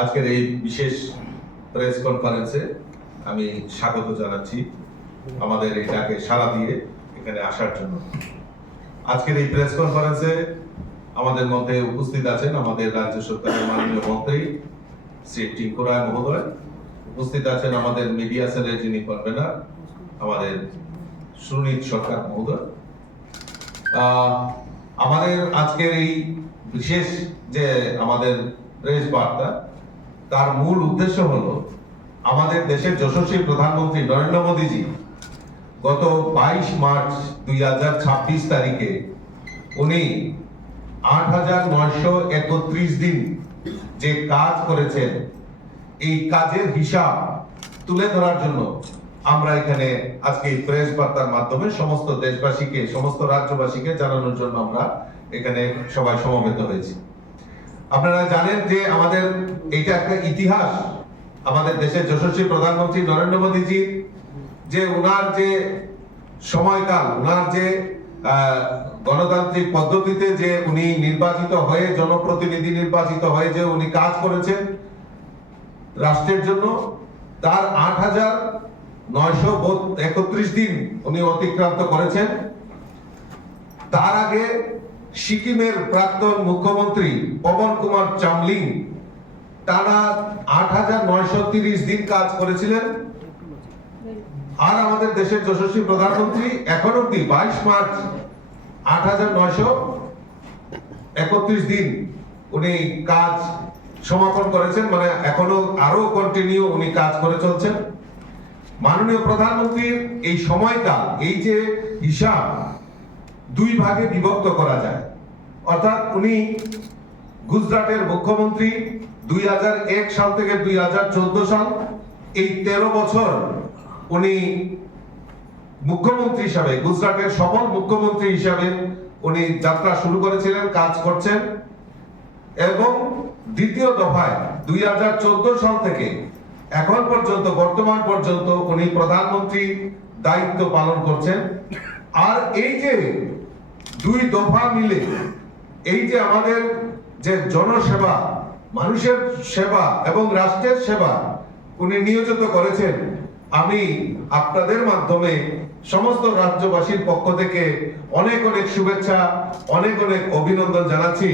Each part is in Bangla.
আজকের এই বিশেষ প্রেস কনফারেন্সে আমি স্বাগত জানাচ্ছি আমাদের এই ডাকে সাড়া দিয়ে এখানে আসার জন্য। আজকের এই প্রেস কনফারেন্সে আমাদের মধ্যে উপস্থিত আছেন আমাদের রাজ্য সরকারের মাননীয় মন্ত্রী শ্রী টিঙ্কু রায় মহোদয়, উপস্থিত আছেন আমাদের মিডিয়া সেলের যিনি কনভেনার আমাদের সুনীত সরকার মহোদয়। আমাদের আজকের এই বিশেষ যে আমাদের প্রেস বার্তা, তার মূল উদ্দেশ্য হলো আমাদের দেশের যশস্বী প্রধানমন্ত্রী নরেন্দ্র মোদীজি গত 22 মার্চ 2026 তারিখে উনি 8,931 দিন যে কাজ করেছেন, এই কাজের হিসাব তুলে ধরার জন্য আমরা এখানে আজকে এই প্রেস বার্তার মাধ্যমে সমস্ত দেশবাসীকে, সমস্ত রাজ্যবাসীকে জানানোর জন্য আমরা এখানে সবাই সমবেত হয়েছি। আপনারা জানেন যে আমাদের এটা একটা ইতিহাস, আমাদের দেশের যশস্বী প্রধানমন্ত্রী নরেন্দ্র মোদীজি যে ওনার যে সময়কাল, ওনার যে গণতান্ত্রিক পদ্ধতিতে যে উনি নির্বাচিত হয়ে, জনপ্রতিনিধি নির্বাচিত হয়ে যে উনি কাজ করেছেন রাষ্ট্রের জন্য, তার 8,931 দিন উনি অতিক্রান্ত করেছেন। তার আগে সিকিমের প্রাক্তন মুখ্যমন্ত্রী পবন কুমার চামলিং টানা 8,930 দিন কাজ করেছিলেন। আর আমাদের দেশের যশস্বী প্রধানমন্ত্রী এখন অব্দি 22 মার্চ 8,931 দিন উনি কাজ সমাপন করেছেন, মানে এখনো আরো কন্টিনিউ উনি কাজ করে চলছেন। মাননীয় প্রধানমন্ত্রীর এই সময়কাল, এই যে হিসাব দুই ভাগে বিভক্ত করা যায়, অর্থাৎ উনি গুজরাটের মুখ্যমন্ত্রী 2001 সাল থেকে 2014 সাল, এই 13 বছর উনি মুখ্যমন্ত্রী হিসাবে, গুজরাটের সফল মুখ্যমন্ত্রী হিসাবে উনি যাত্রা শুরু করেছিলেন, কাজ করছেন। এবং দ্বিতীয় দফায় 2014 সাল থেকে এখন পর্যন্ত, বর্তমান পর্যন্ত উনি প্রধানমন্ত্রী দায়িত্ব পালন করছেন। আর এই যে দুই দফা মিলে এই যে আমাদের যে জনসেবা, মানুষের সেবা এবং রাষ্ট্রের সেবা উনি নিয়োজিত করেছেন, আমি আপনাদের মাধ্যমে সমস্ত রাজ্যবাসীর পক্ষ থেকে অনেক অনেক শুভেচ্ছা, অনেক অনেক অভিনন্দন জানাচ্ছি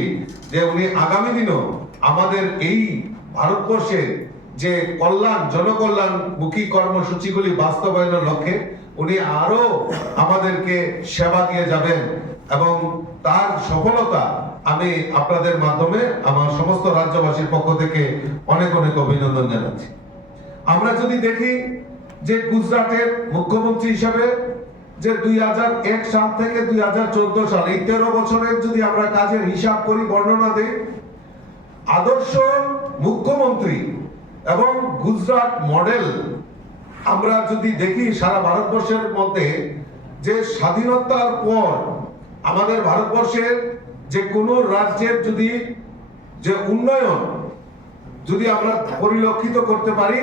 যে উনি আগামী দিনও আমাদের এই ভারতবর্ষের যে কল্যাণ, জনকল্যাণমুখী কর্মসূচিগুলি বাস্তবায়নের লক্ষ্যে উনি আরো আমাদেরকে সেবা দিয়ে যাবেন, এবং তার সফলতা আমি আপনাদের মাধ্যমে আমার সমস্ত রাজ্যবাসীর পক্ষ থেকে অনেক অনেক অভিনন্দন জানাচ্ছি। আমরা যদি দেখি যে গুজরাটের মুখ্যমন্ত্রী হিসেবে যে 2001 সাল থেকে 2014 সাল, এই 13 বছরের যদি আমরা কাজের হিসাব করি, বর্ণনা দেই, আদর্শ মুখ্যমন্ত্রী এবং গুজরাট মডেল আমরা যদি দেখি সারা ভারতবর্ষের মধ্যে, যে স্বাধীনতার পর আমাদের ভারতবর্ষের যে কোনো রাজ্যের যদি যে উন্নয়ন যদি আমরা পরিলক্ষিত করতে পারি,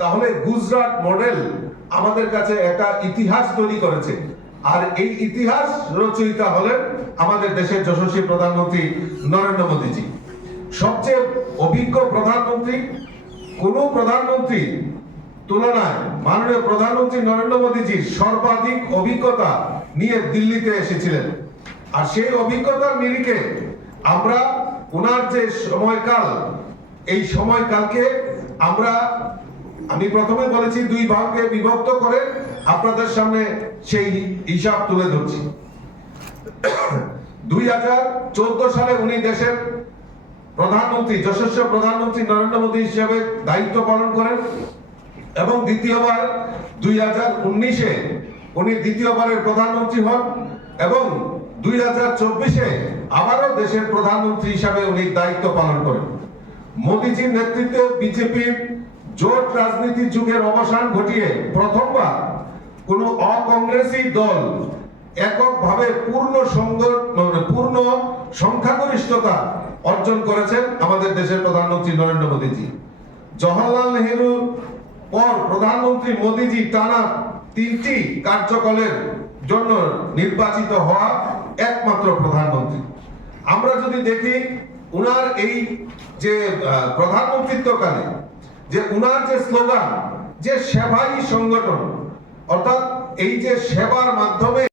তাহলে গুজরাট মডেল আমাদের কাছে একটা ইতিহাস তৈরি করেছে। আর এই ইতিহাস রচয়িতা হলেন আমাদের দেশের যশস্বী প্রধানমন্ত্রী নরেন্দ্র মোদীজি। সবচেয়ে অভিজ্ঞ প্রধানমন্ত্রী, কোন প্রধানমন্ত্রী তুলনায় মাননীয় প্রধানমন্ত্রী নরেন্দ্র মোদীজি সর্বাধিক অভিজ্ঞতা নিয়ে দিল্লিতে এসেছিলেন। আর সেই অভিজ্ঞতার নিরিখে আমরা ওনার যে সময়কাল, এই সময়কালকে আমি প্রথমে বলেছি দুই ভাগে বিভক্ত করে আপনাদের সামনে সেই হিসাব তুলে ধরছি। 2014 সালে উনি দেশের প্রধানমন্ত্রী, যশস্বী প্রধানমন্ত্রী নরেন্দ্র মোদী হিসেবে দায়িত্ব পালন করেন, এবং দ্বিতীয়বার 2019-এ উনি দ্বিতীয়বারের প্রধানমন্ত্রী হন, এবং 2024-এ আবারও দেশের প্রধানমন্ত্রী হিসাবে উনি দায়িত্ব পালন করেন। মোদীজির নেতৃত্বে বিজেপির জোট রাজনীতির যুগের অবসান ঘটিয়ে প্রথমবার কোন অকংগ্রেসী দল এককভাবে পূর্ণ সংখ্যাগরিষ্ঠতা অর্জন করেছেন আমাদের দেশের প্রধানমন্ত্রী নরেন্দ্র মোদীজি। জওহরলাল নেহরুর পর প্রধানমন্ত্রী মোদীজি টানা 3টি কার্যকালের জন্য নির্বাচিত হওয়া একমাত্র প্রধানমন্ত্রী। আমরা যদি দেখি উনার এই যে প্রধানমন্ত্রিত্বকালে যে উনার যে স্লোগান যে সেবাই সংগঠন, অর্থাৎ এই যে সেবার মাধ্যমে